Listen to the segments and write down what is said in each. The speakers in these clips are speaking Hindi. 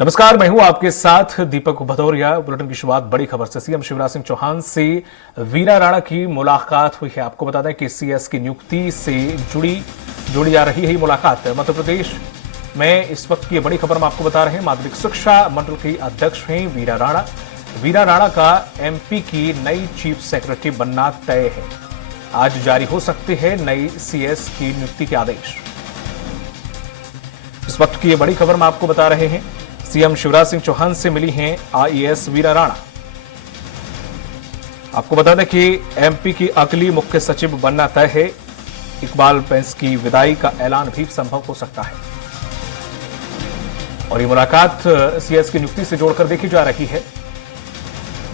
नमस्कार, मैं हूं आपके साथ दीपक भदौरिया। बुलेटिन की शुरुआत बड़ी खबर से। सीएम शिवराज सिंह चौहान से वीरा राणा की मुलाकात हुई है। आपको बता दें कि सीएस की नियुक्ति से जोड़ी जा रही है ये मुलाकात। मध्य प्रदेश में इस वक्त की बड़ी खबर हम आपको बता रहे हैं। माध्यमिक शिक्षा मंडल के अध्यक्ष हैं वीरा राणा। वीरा राणा का एमपी की नई चीफ सेक्रेटरी बनना तय है। आज जारी हो सकते हैं नई सीएस की नियुक्ति के आदेश। इस वक्त की ये बड़ी खबर हम आपको बता रहे हैं। सीएम शिवराज सिंह चौहान से मिली हैं आईएएस वीरा राणा। आपको बता दें कि एमपी की अगली मुख्य सचिव बनना तय है। इकबाल बैंस की विदाई का ऐलान भी संभव हो सकता है और ये मुलाकात सीएस की नियुक्ति से जोड़कर देखी जा रही है।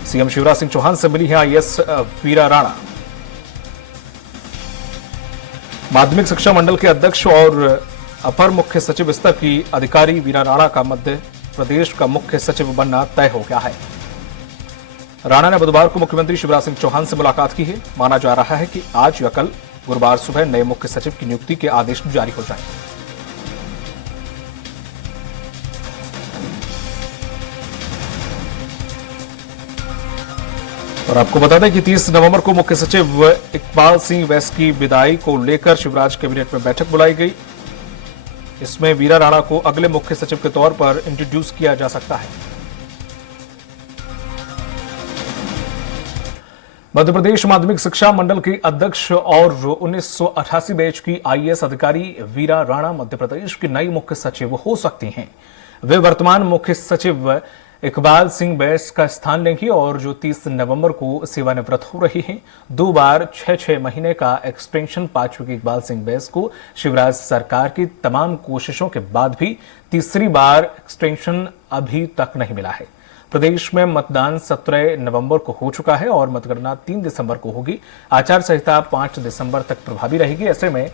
सीएम शिवराज सिंह चौहान से मिली है आईएएस वीरा राणा। माध्यमिक शिक्षा मंडल के अध्यक्ष और अपर मुख्य सचिव स्तर की अधिकारी वीरा राणा का मध्य प्रदेश का मुख्य सचिव बनना तय हो गया है। राणा ने बुधवार को मुख्यमंत्री शिवराज सिंह चौहान से मुलाकात की है। माना जा रहा है कि आज या कल गुरुवार सुबह नए मुख्य सचिव की नियुक्ति के आदेश जारी हो जाएंगे। और आपको बता दें कि 30 नवंबर को मुख्य सचिव इकबाल सिंह बैंस की विदाई को लेकर शिवराज कैबिनेट में बैठक बुलाई गई। इसमें वीरा राणा को अगले मुख्य सचिव के तौर पर इंट्रोड्यूस किया जा सकता है। मध्य प्रदेश माध्यमिक शिक्षा मंडल के अध्यक्ष और 1988 बैच की आईएएस अधिकारी वीरा राणा मध्य प्रदेश की नई मुख्य सचिव हो सकती हैं। वे वर्तमान मुख्य सचिव इकबाल सिंह बैंस का स्थान लेंगी और जो 30 नवंबर को सेवानिवृत्त हो रही हैं। 2 बार 6 महीने का एक्सटेंशन पा चुके इकबाल सिंह बैंस को शिवराज सरकार की तमाम कोशिशों के बाद भी तीसरी बार एक्सटेंशन अभी तक नहीं मिला है। प्रदेश में मतदान 17 नवंबर को हो चुका है और मतगणना 3 दिसंबर को होगी। आचार संहिता 5 दिसंबर तक प्रभावी रहेगी। ऐसे में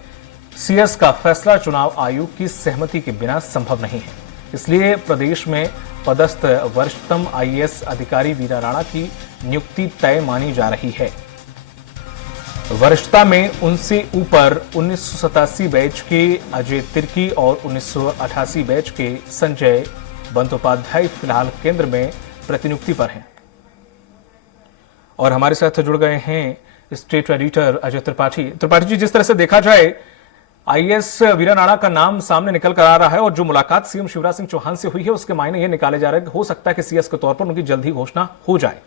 सीएस का फैसला चुनाव आयोग की सहमति के बिना संभव नहीं है। इसलिए प्रदेश में पदस्थ वरिष्ठतम आईएएस अधिकारी वीरा राणा की नियुक्ति तय मानी जा रही है। वरिष्ठता में उनसे ऊपर 1987 बैच के अजय तिर्की और 1988 बैच के संजय बंदोपाध्याय फिलहाल केंद्र में प्रतिनियुक्ति पर हैं। और हमारे साथ जुड़ गए हैं स्टेट एडिटर अजय त्रिपाठी जी, जिस तरह से देखा जाए आईएएस वीरा राणा का नाम सामने निकल कर आ रहा है और जो मुलाकात सीएम शिवराज सिंह चौहान से हुई है उसके मायने ये निकाले जा रहे हैं कि हो सकता है कि सीएस के तौर पर उनकी जल्द ही घोषणा हो जाए।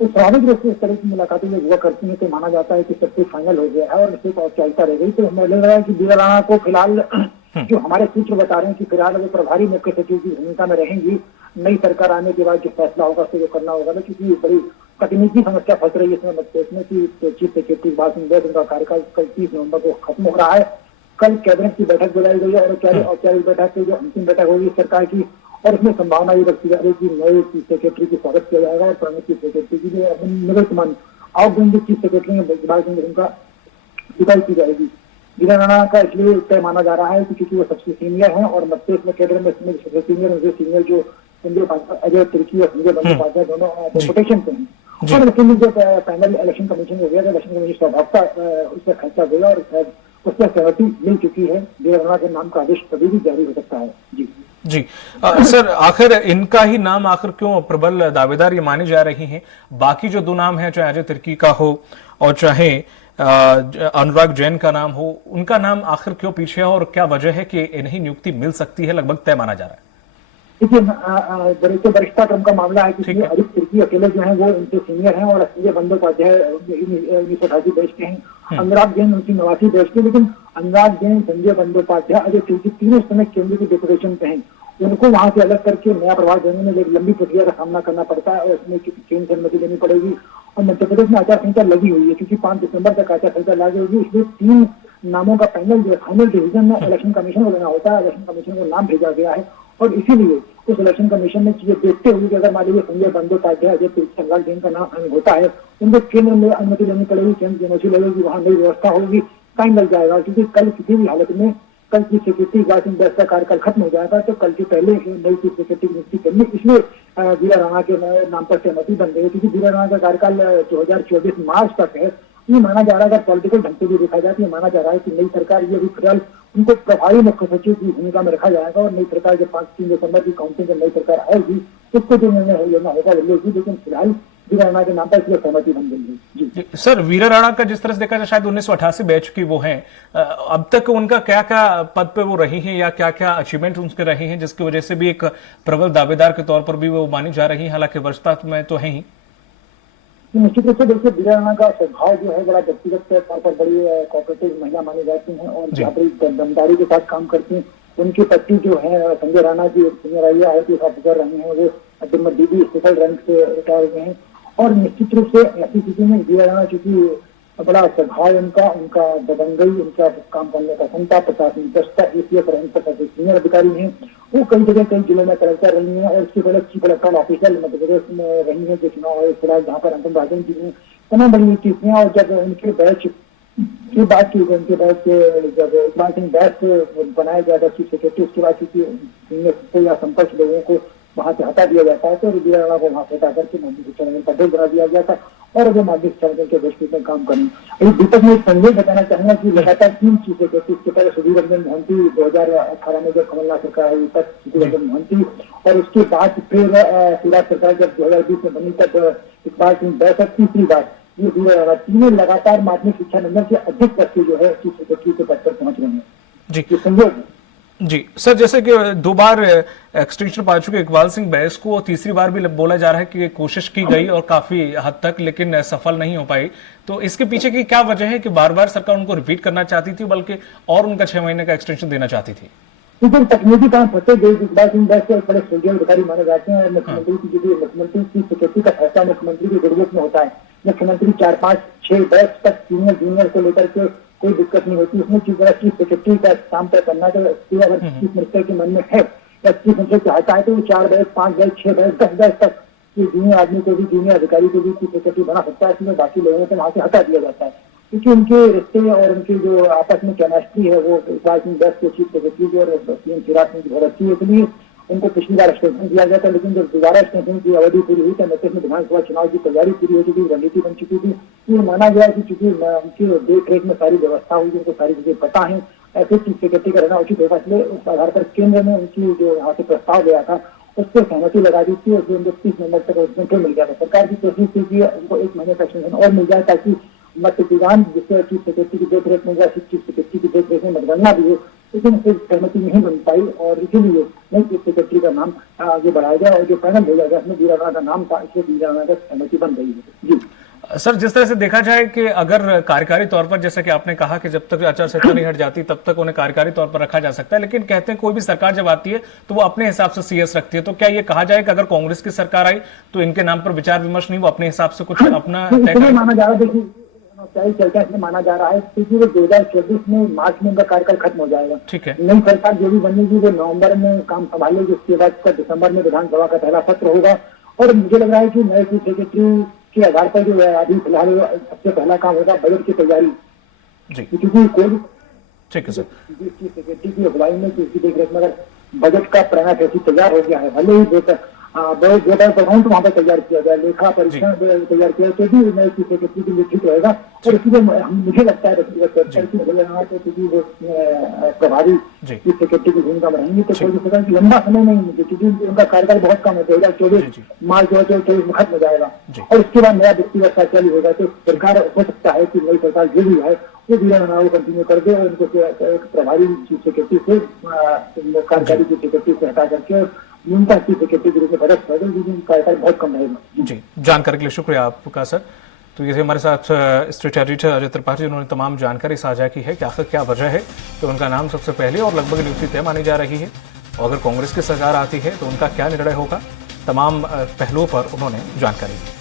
तो स्वाभाविक रूप से इस तरह की मुलाकातें जब हुआ करती हैं तो माना जाता है कि सब कुछ फाइनल हो गया है और सिर्फ औपचारिकता रह गई। तो हमें लग रहा है कि वीरा राणा को फिलहाल जो हमारे सूत्र बता रहे हैं कि फिलहाल वो प्रभारी मुख्य सचिव की भूमिका में रहेंगी। नई सरकार आने के बाद जो फैसला होगा उसको जो करना होगा ना, क्योंकि बड़ी तकनीकी समस्या फंस रही है इसमें मध्य प्रदेश में कि चीफ सेक्रेटरी इकबाल सिंह बैंस उनका कार्यकाल कल 30 नवंबर को खत्म हो रहा है। कल कैबिनेट की बैठक बुलाई गई है और औपचारिक बैठक की जो अंतिम बैठक होगी सरकार की, और उसमें संभावना ये रखी जा रही है कि नए चीफ सेक्रेटरी की स्वागत किया जाएगा और पुराने चीफ सेक्रेटरी की जो निवर्तमान आउटगोइंग चीफ सेक्रेटरी है इकबाल सिंह उनका विदाई की जाएगी। वीरा राणा का इसलिए तय माना जा रहा है क्योंकि वो सबसे सीनियर है और मध्य प्रदेश में कैडर में सबसे सीनियर जो अजय तिर्की और संजय बंदोपाध्याय दोनों डेपुटेशन पे हैं। और लेकिन जो पैनल इलेक्शन कमीशन हो गया था, इलेक्शन कमीशन स्वभावता उसका खर्चा गया और उससे सहमति मिल चुकी है। वीरा राणा के नाम का आदेश कभी भी जारी हो सकता है। जी सर, आखिर इनका ही नाम आखिर क्यों प्रबल दावेदार ये माने जा रही हैं? बाकी जो 2 नाम हैं, चाहे अजय तिर्की का हो और चाहे अनुराग जैन का नाम हो, उनका नाम आखिर क्यों पीछे है और क्या वजह है कि इन्हें नियुक्ति मिल सकती है, लगभग तय माना जा रहा है? देखिए, वरिष्ठता क्रम का मामला है क्योंकि अजय तिर्की अकेले जो है वो उनसे सीनियर हैं और संजय बंदोपाध्याय 1988 बैच के हैं। अनुराग जैन 1989 बैच के, लेकिन अनुराग जैन, संजय बंदोपाध्याय, अजय तिर्की तीनों समय केंद्र की डेपुटेशन पे हैं। उनको वहां से अलग करके नया प्रभार देने में एक लंबी प्रक्रिया का सामना करना पड़ता है और उसमें केंद्र से अनुमति लेनी पड़ेगी। और मध्य प्रदेश में आचार संहिता लगी हुई है क्योंकि 5 दिसंबर तक आचार संहिता लागू होगी। इसलिए 3 नामों का पैनल जो फाइनल डिवीजन में इलेक्शन कमीशन को देना होता है। इलेक्शन कमीशन को नाम भेजा गया है और इसीलिए उस इलेक्शन कमीशन ने चीजें देखते हुए कि अगर मान लीजिए संजय बंदोपाध्याय, अजय तिर्की, अनुराग जैन का नाम होता है, उनको केंद्र में अनुमति लेनी पड़ेगी, केंद्र की अनुमति लगेगी, वहां नई व्यवस्था होगी, टाइम लग जाएगा। क्योंकि कल किसी भी हालत में कल की सेक्रेटरी इकबाल सिंह बैंस का कार्यकाल खत्म हो जाएगा तो कल के पहले नई चीफ सेक्रेटरी की नियुक्ति करनी, इसलिए वीरा राणा के नाम पर सहमति बन गई। क्योंकि वीरा राणा का कार्यकाल 2024 मार्च तक है ये माना जा रहा है, अगर पॉलिटिकल ढंग से भी देखा जाए तो ये माना जा रहा है कि नई सरकार ये भी फिलहाल उनको प्रभारी मुख्य सचिव की भूमिका में रखा जाएगा और नई सरकार जब 3 दिसंबर की काउंटिंग जब नई सरकार आएगी उसको जो निर्णय लेना होगा वो लेगी, लेकिन फिलहाल वीरा राणा के नाम पर इसलिए सहमति बन गई है। जी सर, वीरा राणा का जिस तरह से देखा जाए शायद 1988 बैच की वो हैं, अब तक उनका क्या क्या पद पे वो रही हैं या क्या क्या अचीवमेंट उनके रहे हैं जिसकी वजह से भी एक प्रबल दावेदार के तौर पर भी वो मानी जा रही है, हालांकि वरिष्ठता में तो है ही। निश्चित रूप से देखिए वीरा राणा का स्वभाव जो है बड़ा व्यक्तिगत तौर पर बड़ी कोऑपरेटिव महिला मानी जाती हैं और बड़ी दमदारी के साथ काम करती हैं। उनकी पत्नी जो है Sanjay Rana ji senior IAS officer रहे हैं, वो DB स्पेशल रैंक से रिटायर हुए हैं और निश्चित रूप से ऐसी स्थिति में वीरा राणा चूंकि बड़ा स्वभाव उनका दबंगई, उनका काम करने का क्षमता, प्रशासनिक दक्षता, ACS रैंक पर सीनियर अधिकारी हैं, वो कई जगह कई जिलों में कलेक्टर रही हैं और इसके पहले chief electoral officer Madhya Pradesh में रही है जो चुनाव आयोग फिलहाल जहाँ पर अंतिम राजन जी हैं, तमाम बड़ी चीजें। और जब उनके बैच की बात की, उनके बैच जब इकबाल सिंह बैच बनाया गया था चीफ सेक्रेटरी, उसके बाद चूंकि या संपर्क लोगों को वहां से हटा दिया जाता है तो वीरा राणा को वहां से हटा करके माध्यमिक शिक्षा निगम का अध्यक्ष बना दिया गया था और वो माध्यमिक शिक्षा निगम के दृष्टि में काम करें। दीपक में एक संदेश बताना चाहूंगा कि लगातार 3 चीजें कहती, इसके पहले सुधीर रंजन मोहंती 2018 में जब कमलनाथ सरकार आई तक सुधीर रंजन मोहंती, और उसके बाद फिर शिवराज सरकार जब 2020 में बनी तब इकबाल सिंह बैठ, तीसरी बार ये वीरा राणा, तीनों लगातार माध्यमिक शिक्षा निगम के अध्यक्ष पद से जो है चीफ सेक्रेटरी के पद पर पहुंच रहे हैं। जी संयोग जी सर, जैसे कि 2 बार एक्सटेंशन पा चुके इकबाल सिंह बैस को तीसरी बार भी बोला जा रहा है कि कोशिश की गई और काफी हद तक, लेकिन सफल नहीं हो पाई, तो इसके पीछे की क्या वजह है कि बार बार सरकार उनको रिपीट करना चाहती थी बल्कि और उनका 6 महीने का एक्सटेंशन देना चाहती थी? लेकिन तकनीकी काम फंसे गए। इकबाल सिंह बैस को बड़े सूर्य अधिकारी माने जाते हैं और मुख्यमंत्री की जो मुख्यमंत्री की सेक्रेटरी का फैसला मुख्यमंत्री की जरूरत में होता है। मुख्यमंत्री 4, 5, 6 बैच तक सीनियर जूनियर को लेकर के कोई दिक्कत नहीं होती, उसमें चीफ सेक्रेटरी का काम तय करना है। अगर चीफ मिनिस्टर के मन में है या चीफ मिनिस्टर चाहता है तो वो 4 बैच, 5 बैच, 6 बैच, 10 बैच तक जूनियर आदमी को भी, जूनियर अधिकारी को भी चीफ सेक्रेटरी बना सकता है। इसमें बाकी लोगों को वहां से हटा दिया जाता है क्योंकि उनके रिश्ते और उनकी जो आपस में केमिस्ट्री है वो इकबाल सिंह बैस के चीफ सेक्रेटरी और CM चिराग सिंह की बहुत अच्छी है, इसलिए उनको पिछली बार एक्सटेंशन दिया गया था। लेकिन जब दोबारा एक्सटेंशन की अवधि पूरी हुई तो नीतीश में विधानसभा चुनाव की तैयारी पूरी हो चुकी, रणनीति बन चुकी थी, ये माना गया कि चूंकि उनकी देख रेख में सारी व्यवस्था हुई, उनको सारी चीजें पता है, ऐसे चीफ सेक्रेटरी का रहना उचित होगा। इसलिए उस आधार पर केंद्र ने उनकी जो यहाँ से प्रस्ताव गया था उस पर सहमति लगा दी थी और 29 नवंबर तक एक्सटेंशन मिल गया था। सरकार की कोशिश थी कि उनको 1 महीने का एक्सटेंशन और मिल जाए ताकि मत विधान जिससे चीफ सेक्रेटरी की देखरेख में जाए, चीफ सेक्रेटरी की देखरेख में मतगणना भी हो, लेकिन उससे सहमति नहीं बन पाई और इसीलिए नई चीफ सेक्रेटरी का नाम आगे बढ़ाया गया और जो पैनल भेजा गया उसमें वीरा राणा का नाम था, इसलिए वीरा राणा का सहमति बन गई है। जी सर, जिस तरह से देखा जाए कि अगर कार्यकारी तौर पर, जैसे कि आपने कहा कि जब तक आचार संहिता नहीं हट जाती तब तक उन्हें कार्यकारी तौर पर रखा जा सकता है, लेकिन कहते हैं कोई भी सरकार जब आती है तो वो अपने हिसाब से CS रखती है, तो क्या ये कहा जाए कि अगर कांग्रेस की सरकार आई तो इनके नाम पर विचार विमर्श नहीं, वो अपने हिसाब से कुछ अपना तय माना जा रहा है? देखिए चर्चा इसमें माना जा रहा है क्योंकि वो 2024 में मार्च में उनका कार्यकाल खत्म हो जाएगा। ठीक है, नई सरकार जो भी बनेगी वो नवंबर में काम संभालेगी, उसके बाद दिसंबर में विधानसभा का पहला सत्र होगा और मुझे लग रहा है कि नए चीफ सेक्रेटरी के आधार पर जो है अभी फिलहाल सबसे पहला काम होगा बजट की तैयारी, क्योंकि कोई ठीक है सर चीफ सेक्रेटरी की अगुवाई में किसी देखरेख में अगर बजट का प्रणा कैसी तैयार हो गया है, भले ही अकाउंट वहाँ पर तैयार किया जाए, लेखा परीक्षण तैयार किया तो भी नए चीफ सेक्रेटरी के लिए ठीक रहेगा और इसीलिए मुझे लगता है क्योंकि वो प्रभारी चीफ सेक्रेटरी की भूमिका में रहेंगी तो कोई लंबा समय नहीं मुझे, क्योंकि उनका कार्यकाल बहुत कम है, 2024 मार्च 2024 में खत्म हो जाएगा और उसके बाद नया व्यक्तिगत कार्यकाल होगा। तो सरकार हो सकता है कि नई सरकार जो भी है वो वीरा राणा को कंटिन्यू कर दे और उनको प्रभारी चीफ सेक्रेटरी से कार्यकारी चीफ सेक्रेटरी से हटा करके न्यूनतम चीफ सेक्रेटरी के रूप में बजट कर दें, कार्यकाल बहुत कम रहेगा। जी, जानकारी के लिए शुक्रिया आपका सर। तो ये हमारे साथ स्टेट एडिटर अजय त्रिपाठी, जिन्होंने तमाम जानकारी साझा की है कि आखिर क्या वजह है कि उनका नाम सबसे पहले और लगभग नियुक्ति तय मानी जा रही है और अगर कांग्रेस की सरकार आती है तो उनका क्या निर्णय होगा, तमाम पहलुओं पर उन्होंने जानकारी दी।